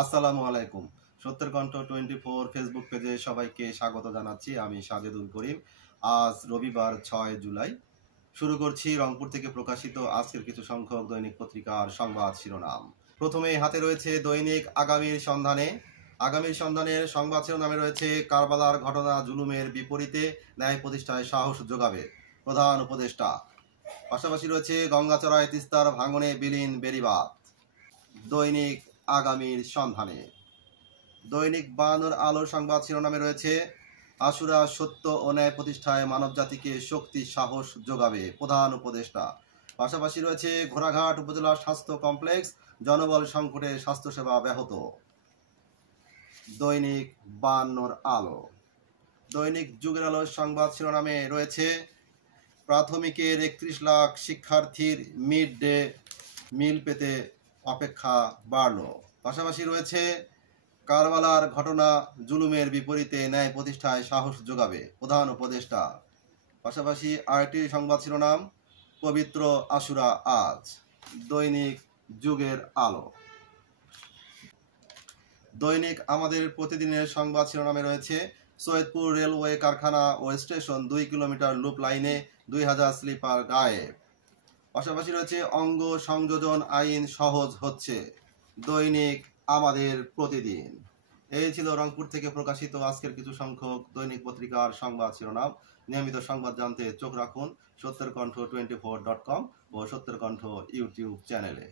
আসসালামু আলাইকুম। সত্যের কণ্ঠ 24 ফেসবুক পেজে সবাইকে স্বাগত জানাচ্ছি। আমি সাজেদুল করিম। আজ রবিবার ৬ জুলাই। শুরু করছি রংপুর থেকে প্রকাশিত আজকের কিছু সংখ্যক দৈনিক পত্রিকার সংবাদ শিরোনাম। প্রথমে হাতে রয়েছে দৈনিক আগামীর সন্ধানে। আগামীর সন্ধানের সংবাদ শিরোনামে রয়েছে কারবালার ঘটনা জুলুমের বিপরীতে ন্যায় প্রতিষ্ঠায় সাহস যোগাবে প্রধান উপদেষ্টা। পাশাপাশি রয়েছে গঙ্গাচড়ায় তিস্তার ভাঙনে বিলীন বেড়িবাঁধ। দৈনিক আগামীর সন্ধানে। দৈনিক বায়ান্নর আলোর সংবাদ শিরোনামে রয়েছে আশুরা সত্য ও ন্যায় প্রতিষ্ঠায় মানবজাতিকে শক্তি সাহস যোগাবে প্রধান উপদেষ্টা। পাশাপাশি রয়েছে ঘোড়াঘাট উপজেলা স্বাস্থ্য কমপ্লেক্স জনবল সংকটে স্বাস্থ্যসেবা ব্যাহত। দৈনিক বায়ান্নর আলো। দৈনিক যুগের আলোর সংবাদ শিরোনামে রয়েছে প্রাথমিকের ৩১ লাখ শিক্ষার্থীর মিড ডে মিল পেতে অপেক্ষা বাড়ল। পাশাপাশি রয়েছে কারবালার ঘটনা জুলুমের বিপরীতে ন্যায় প্রতিষ্ঠায় সাহস যোগাবে প্রধান উপদেষ্টা। পাশাপাশি আরেকটি সংবাদ শিরোনাম পবিত্র আশুরা আজ। দৈনিক যুগের আলো। দৈনিক আমাদের প্রতিদিনের সংবাদ শিরোনামে রয়েছে সৈয়দপুর রেলওয়ে কারখানা ও স্টেশন ২ কিলোমিটার লুপ লাইনে ২,০০০ স্লিপার গায়েব। পাশাপাশি রয়েছে অঙ্গ সংযোজন আইন সহজ হচ্ছে। দৈনিক আমাদের প্রতিদিন। এই ছিল রংপুর থেকে প্রকাশিত আজকের কিছু সংখ্যক দৈনিক পত্রিকার সংবাদ শিরোনাম। নিয়মিত সংবাদ জানতে চোখ রাখুন সত্যের কণ্ঠ 24.com ও সত্যের কণ্ঠ ইউটিউব চ্যানেলে।